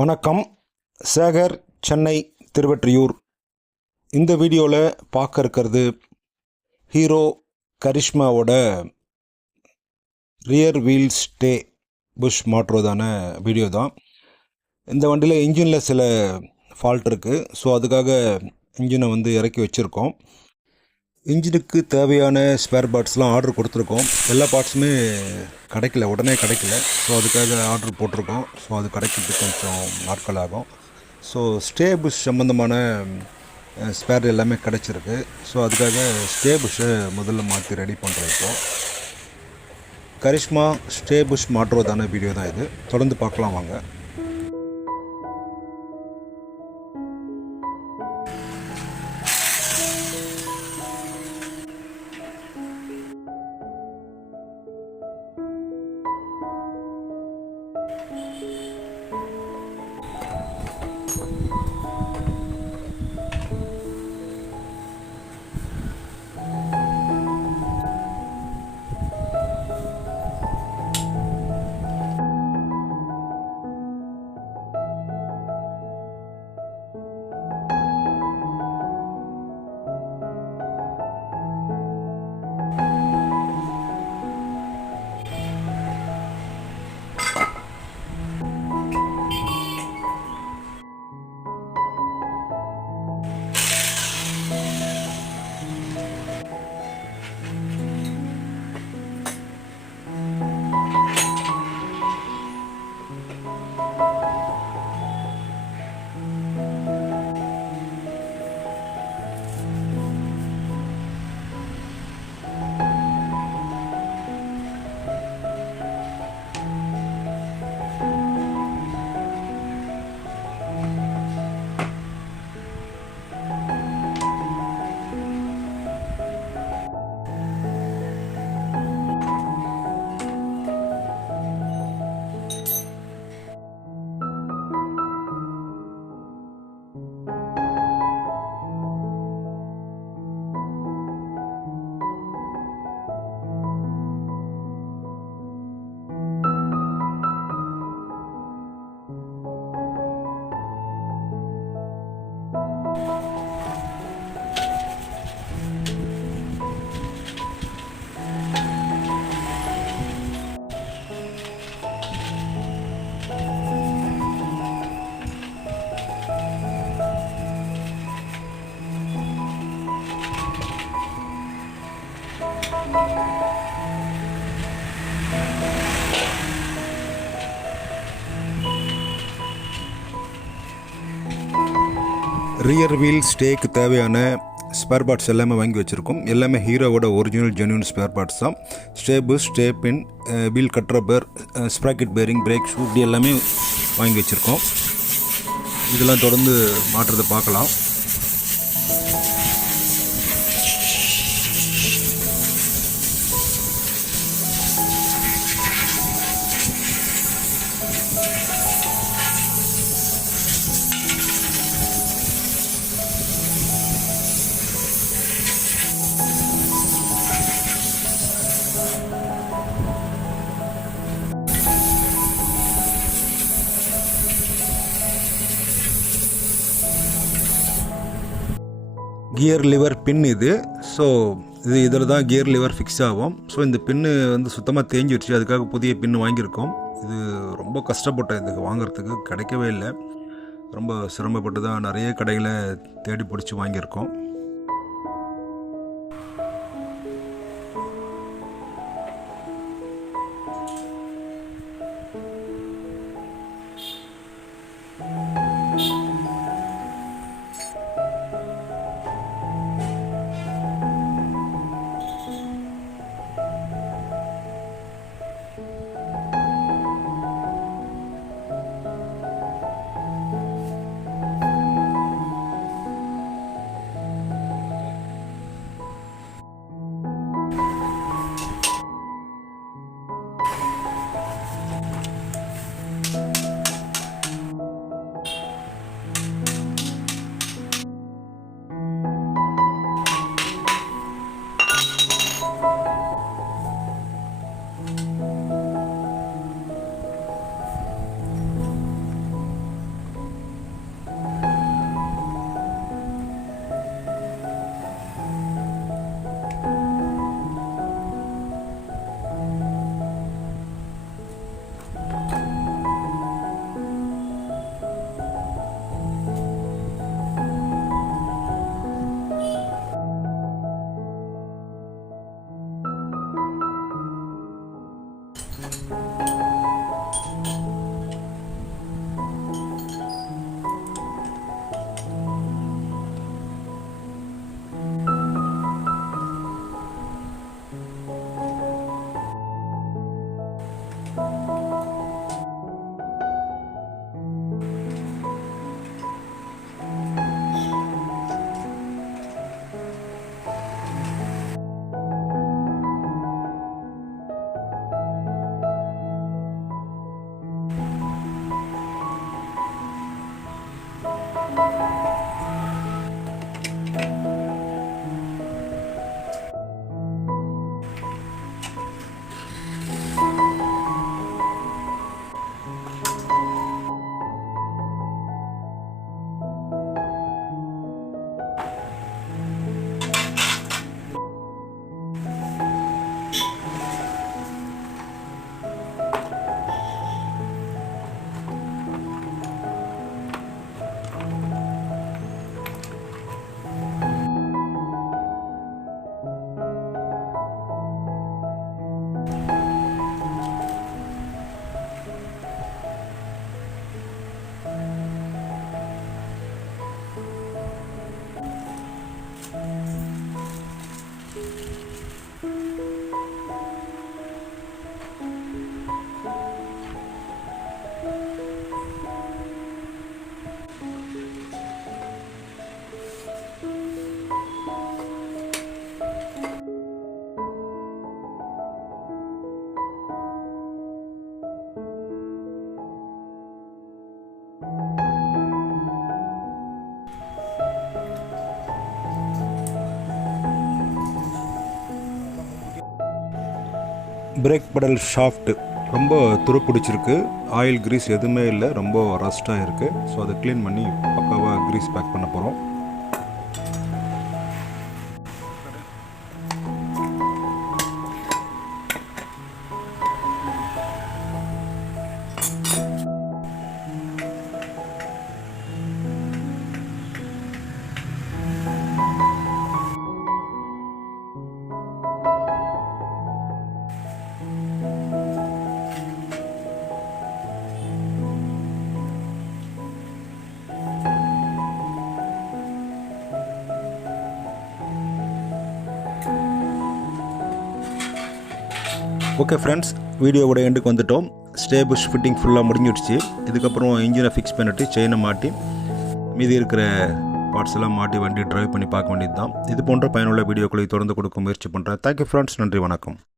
வணக்கம். சேகர், சென்னை, திருவெற்றியூர். இந்த வீடியோவில் பார்க்க இருக்கிறது ஹீரோ கரிஷ்மாவோட ரியர் வீல் ஸ்டே புஷ் மாற்றுவதான வீடியோ தான். இந்த வண்டியில் இன்ஜினில் சில ஃபால்ட் இருக்குது. ஸோ அதுக்காக இன்ஜினை இறக்கி வச்சுருக்கோம். இன்ஜினுக்கு தேவையான ஸ்பேர் பார்ட்ஸ்லாம் ஆர்டர் கொடுத்துருக்கோம். எல்லா பார்ட்ஸுமே உடனே கிடைக்கல. ஸோ அதுக்காக ஆர்டர் போட்டிருக்கோம். ஸோ அது கிடைக்கிறதுக்கு கொஞ்சம் நாட்கள் ஆகும். ஸோ ஸ்டே புஷ் சம்மந்தமான ஸ்பேர் எல்லாமே கிடச்சிருக்கு. ஸோ அதுக்காக ஸ்டே புஷ்ஷை முதல்ல மாற்றி ரெடி பண்ணுறோம். கரிஷ்மா ஸ்டே புஷ் மாற்றுவதான வீடியோ தான் இது. தொடர்ந்து பார்க்கலாம் வாங்க. ரியர் வீல் ஸ்டேக்கு தேவையான ஸ்பேர் பார்ட்ஸ் எல்லாமே வாங்கி வச்சுருக்கோம். எல்லாமே ஹீரோவோட ஒரிஜினல் ஜென்யூன் ஸ்பேர் பார்ட்ஸ் தான். Stay bush, stay pin, wheel cut rubber, sprocket bearing, brake shoe இப்படி எல்லாமே வாங்கி வச்சுருக்கோம். இதெல்லாம் தொடர்ந்து மாற்றுறதை பார்க்கலாம். கியர் லிவர் பின் இது. ஸோ இதில் தான் கியர் லிவர் ஃபிக்ஸ் ஆகும். ஸோ இந்த பின்னு சுத்தமாக தேஞ்சிடுச்சு. அதுக்காக புதிய பின்னு வாங்கியிருக்கோம். இது ரொம்ப கஷ்டப்பட்டேன் இதுக்கு வாங்குறதுக்கு, கிடைக்கவே இல்லை. ரொம்ப சிரமப்பட்டு தான் நிறைய கடைகளை தேடி பிடிச்சி வாங்கியிருக்கோம். பிரேக் பெடல் ஷாஃப்ட்டு ரொம்ப துருப்பிடிச்சிருக்கு. ஆயில் கிரீஸ் எதுவுமே இல்லை, ரொம்ப ரஸ்ட்டாக இருக்குது. ஸோ அதை க்ளீன் பண்ணி பக்காவாக கிரீஸ் பேக் பண்ண போகிறோம். ஓகே ஃப்ரெண்ட்ஸ், வீடியோவோட எண்டுக்கு வந்துட்டோம். ஸ்டே புஷ் ஃபிட்டிங் ஃபுல்லாக முடிஞ்சிடுச்சு. இதுக்கப்புறம் இன்ஜினை ஃபிக்ஸ் பண்ணிவிட்டு செயினை மாட்டி மீதி இருக்கிற பார்ட்ஸ் எல்லாம் மாட்டி வண்டி ட்ரைவ் பண்ணி பார்க்க வேண்டியது தான். இது போன்ற பயனுள்ள வீடியோக்களை தொடர்ந்து கொடுக்க முயற்சி பண்ணுறேன். தேங்க்யூ ஃப்ரெண்ட்ஸ், நன்றி, வணக்கம்.